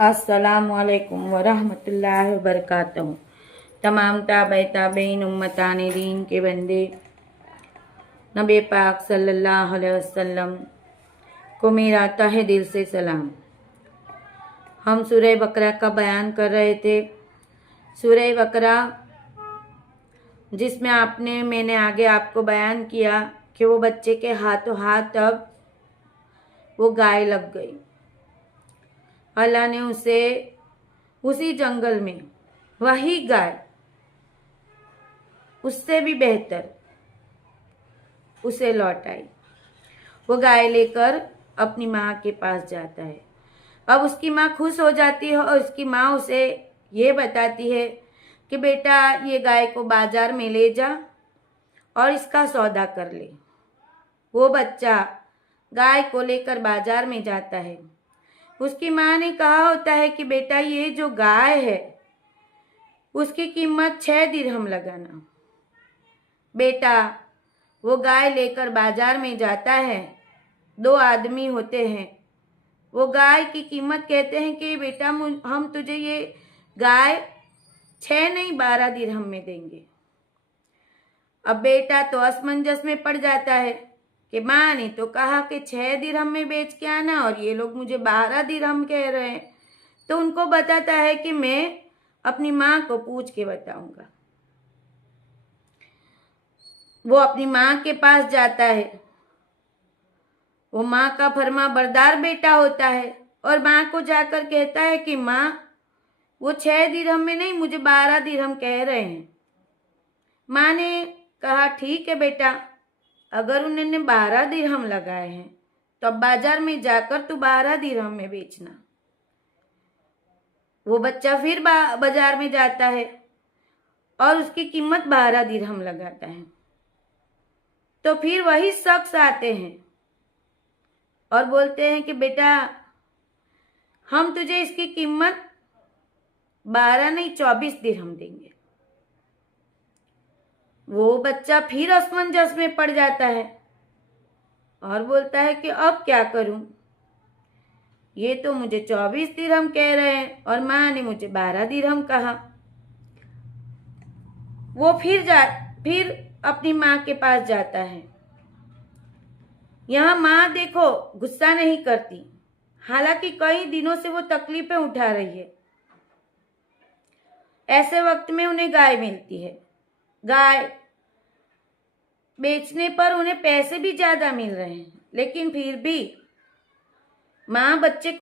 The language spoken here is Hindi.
अस्सलामुअलैकुम वरहमतुल्लाहि वबरकातुहू। तमाम ताबईन उम्मताने दीन के बंदे नबी पाक सल्लल्लाहु अलैहि वसल्लम को मेरा तहे दिल से सलाम। हम सूरह बकरा का बयान कर रहे थे। सूरह बकरा जिसमें मैंने आगे आपको बयान किया कि वो बच्चे के हाथों हाथ अब वो गाय लग गई। अल्लाह ने उसे उसी जंगल में वही गाय उससे भी बेहतर उसे लौटाई। वो गाय लेकर अपनी माँ के पास जाता है। अब उसकी माँ खुश हो जाती है और उसकी माँ उसे ये बताती है कि बेटा ये गाय को बाजार में ले जा और इसका सौदा कर ले। वो बच्चा गाय को लेकर बाजार में जाता है। उसकी माँ ने कहा होता है कि बेटा ये जो गाय है उसकी कीमत 6 दिरहम लगाना। बेटा वो गाय लेकर बाजार में जाता है। 2 आदमी होते हैं। वो गाय की कीमत कहते हैं कि बेटा हम तुझे ये गाय 6 नहीं 12 दिरहम में देंगे। अब बेटा तो असमंजस में पड़ जाता है कि माँ ने तो कहा कि 6 दिरहम में बेच के आना और ये लोग मुझे 12 दिरहम कह रहे हैं। तो उनको बताता है कि मैं अपनी माँ को पूछ के बताऊंगा। वो अपनी माँ के पास जाता है। वो माँ का फरमा बरदार बेटा होता है और माँ को जाकर कहता है कि माँ वो 6 दिरहम में नहीं मुझे 12 दिरहम कह रहे हैं। माँ ने कहा ठीक है बेटा, अगर उन्होंने 12 दिरहम लगाए हैं तो अब बाजार में जाकर तू 12 दिरहम में बेचना। वो बच्चा फिर बाजार में जाता है और उसकी कीमत 12 दिरहम लगाता है। तो फिर वही शख्स आते हैं और बोलते हैं कि बेटा हम तुझे इसकी कीमत 12 नहीं 24 दिरहम देंगे। वो बच्चा फिर असमंजस में पड़ जाता है और बोलता है कि अब क्या करूं, ये तो मुझे 24 दिरहम कह रहे हैं और माँ ने मुझे 12 दिरहम कहा। वो फिर अपनी माँ के पास जाता है। यहाँ माँ देखो गुस्सा नहीं करती, हालांकि कई दिनों से वो तकलीफें उठा रही है। ऐसे वक्त में उन्हें गाय मिलती है। गाय बेचने पर उन्हें पैसे भी ज्यादा मिल रहे हैं, लेकिन फिर भी माँ बच्चे